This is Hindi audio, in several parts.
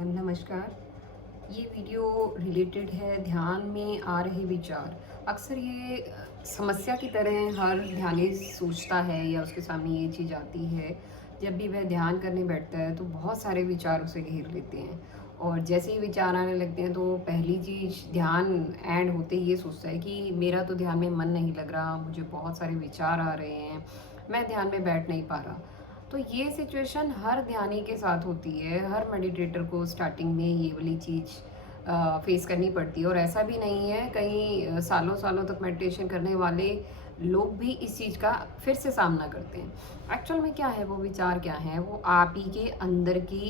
नमस्कार। ये वीडियो रिलेटेड है ध्यान में आ रहे विचार। अक्सर ये समस्या की तरह हर ध्यानी सोचता है या उसके सामने ये चीज़ आती है। जब भी वह ध्यान करने बैठता है तो बहुत सारे विचार उसे घेर लेते हैं और जैसे ही विचार आने लगते हैं तो पहली चीज़ ध्यान एंड होते ही ये सोचता है कि मेरा तो ध्यान में मन नहीं लग रहा, मुझे बहुत सारे विचार आ रहे हैं, मैं ध्यान में बैठ नहीं पा रहा। तो ये सिचुएशन हर ध्यानी के साथ होती है, हर मेडिटेटर को स्टार्टिंग में ये वाली चीज़ फेस करनी पड़ती है और ऐसा भी नहीं है, कई सालों सालों तक मेडिटेशन करने वाले लोग भी इस चीज़ का फिर से सामना करते हैं। एक्चुअल में क्या है, वो विचार क्या है, वो आप ही के अंदर की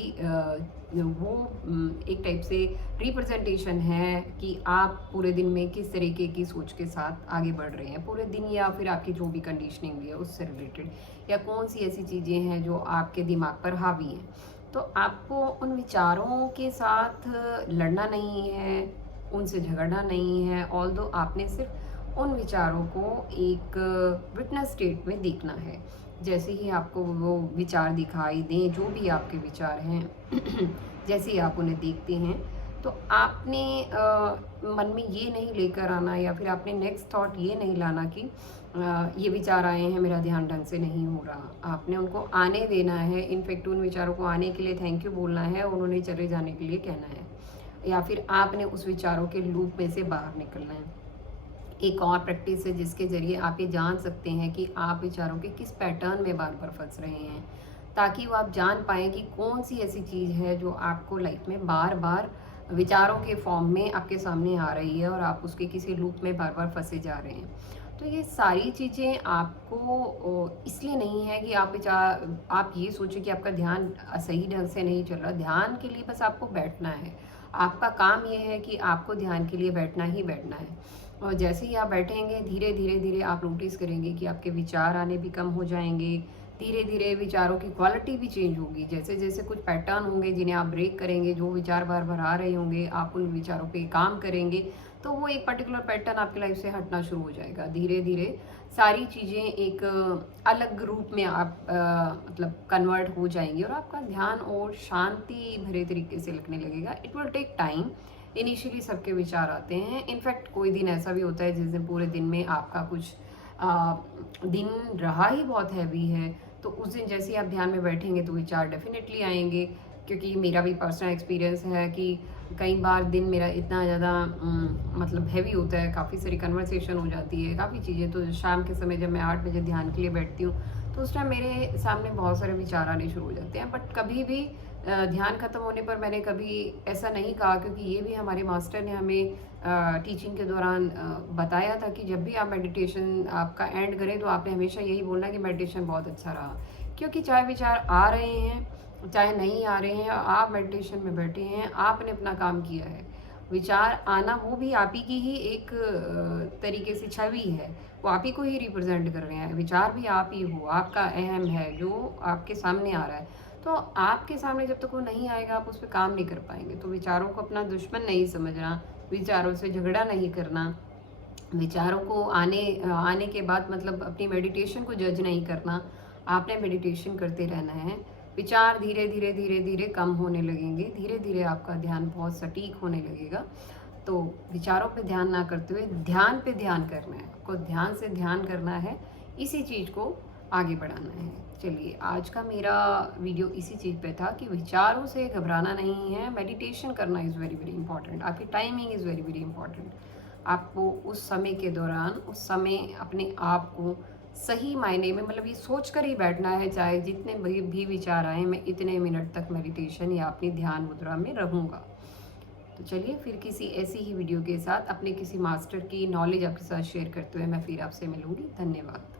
एक टाइप से रिप्रेजेंटेशन है कि आप पूरे दिन में किस तरीके की सोच के साथ आगे बढ़ रहे हैं पूरे दिन, या फिर आपकी जो भी कंडीशनिंग हुई है उससे रिलेटेड, या कौन सी ऐसी चीज़ें हैं जो आपके दिमाग पर हावी हैं। तो आपको उन विचारों के साथ लड़ना नहीं है, उनसे झगड़ना नहीं है, ऑल्दो आपने सिर्फ उन विचारों को एक विटनेस स्टेट में देखना है। जैसे ही आपको वो विचार दिखाई दें, जो भी आपके विचार हैं जैसे ही आप उन्हें देखते हैं तो आपने मन में ये नहीं लेकर आना, या फिर आपने नेक्स्ट थॉट ये नहीं लाना कि ये विचार आए हैं, मेरा ध्यान ढंग से नहीं हो रहा। आपने उनको आने देना है, इनफैक्ट उन विचारों को आने के लिए थैंक यू बोलना है, उन्होंने चले जाने के लिए कहना है, या फिर आपने उस विचारों के लूप में से बाहर निकलना है। एक और प्रैक्टिस है जिसके ज़रिए आप ये जान सकते हैं कि आप विचारों के किस पैटर्न में बार-बार फँस रहे हैं, ताकि वो आप जान पाएँ कि कौन-सी ऐसी चीज़ है जो आपको लाइफ़ में बार-बार विचारों के फॉर्म में आपके सामने आ रही है और आप उसके किसी लूप में बार-बार फँसे जा रहे हैं। तो ये सारी चीज़ें आपको इसलिए नहीं है कि आप ये सोचें कि आपका ध्यान सही ढंग से नहीं चल रहा। ध्यान के लिए बस आपको बैठना है। आपका काम ये है कि आपको ध्यान के लिए बैठना ही बैठना है। और जैसे ही आप बैठेंगे, धीरे-धीरे आप नोटिस करेंगे कि आपके विचार आने भी कम हो जाएँगे। धीरे-धीरे विचारों की क्वालिटी भी चेंज होगी। जैसे-जैसे कुछ पैटर्न होंगे जिन्हें आप ब्रेक करेंगे, जो विचार बार-बार आ रहे होंगे, आप उन विचारों पे काम करेंगे, तो वो एक पर्टिकुलर पैटर्न आपकी लाइफ से हटना शुरू हो जाएगा। धीरे-धीरे सारी चीज़ें एक अलग रूप में आप मतलब कन्वर्ट हो जाएँगी और आपका ध्यान और शांति भरे तरीके से लगने लगेगा। It will take time. Initially सबके विचार आते हैं। इनफैक्ट कोई दिन ऐसा भी होता है जिस दिन पूरे दिन में आपका कुछ अ, दिन रहा ही बहुत हैवी है, तो उस दिन जैसे ही आप ध्यान में बैठेंगे तो विचार डेफ़िनेटली आएँगे। क्योंकि मेरा भी पर्सनल एक्सपीरियंस है कि कई बार दिन मेरा इतना ज़्यादा मतलब हैवी होता है, काफ़ी सारी कन्वर्सेशन हो जाती है, काफ़ी चीज़ें, तो शाम के समय जब मैं 8 बजे ध्यान के लिए बैठती हूँ, तो उस टाइम मेरे सामने बहुत सारे विचार आने शुरू हो जाते हैं। बट कभी भी ध्यान ख़त्म होने पर मैंने कभी ऐसा नहीं कहा, क्योंकि ये भी हमारे मास्टर ने हमें टीचिंग के दौरान बताया था कि जब भी आप मेडिटेशन आपका एंड करें तो आपने हमेशा यही बोलना कि मेडिटेशन बहुत अच्छा रहा। क्योंकि चाहे विचार आ रहे हैं, चाहे नहीं आ रहे हैं, आप मेडिटेशन में बैठे हैं, आपने अपना काम किया है। विचार आना वो भी आप ही की ही एक तरीके से छवि है, वो आप ही को ही रिप्रेज़ेंट कर रहे हैं। विचार भी आप ही हो, आपका अहम है जो आपके सामने आ रहा है। तो आपके सामने जब तक वो नहीं आएगा, आप उस पे काम नहीं कर पाएँगे। तो विचारों को अपना दुश्मन नहीं समझना, विचारों से झगड़ा नहीं करना, विचारों को आने के बाद मतलब अपनी मेडिटेशन को जज नहीं करना। आपने मेडिटेशन करते रहना है। विचार धीरे-धीरे कम होने लगेंगे। धीरे-धीरे आपका ध्यान बहुत सटीक होने लगेगा। तो विचारों पे ध्यान ना करते हुए ध्यान पे ध्यान करना है। आपको ध्यान से ध्यान करना है, इसी चीज़ को आगे बढ़ाना है। चलिए, आज का मेरा वीडियो इसी चीज़ पे था कि विचारों से घबराना नहीं है, मेडिटेशन करना इज़ वेरी, वेरी इंपॉर्टेंट। आपकी timing is very, very important. आपको उस समय के दौरान, उस समय अपने आप को सही मायने में मतलब ये सोच कर ही बैठना है, चाहे जितने भी विचार आएँ, मैं इतने मिनट तक मेडिटेशन या अपनी ध्यान मुद्रा में रहूँगा। तो चलिए, फिर किसी ऐसी ही वीडियो के साथ अपने किसी मास्टर की नॉलेज आपके साथ शेयर करते हुए मैं फिर आपसे मिलूँगी। धन्यवाद।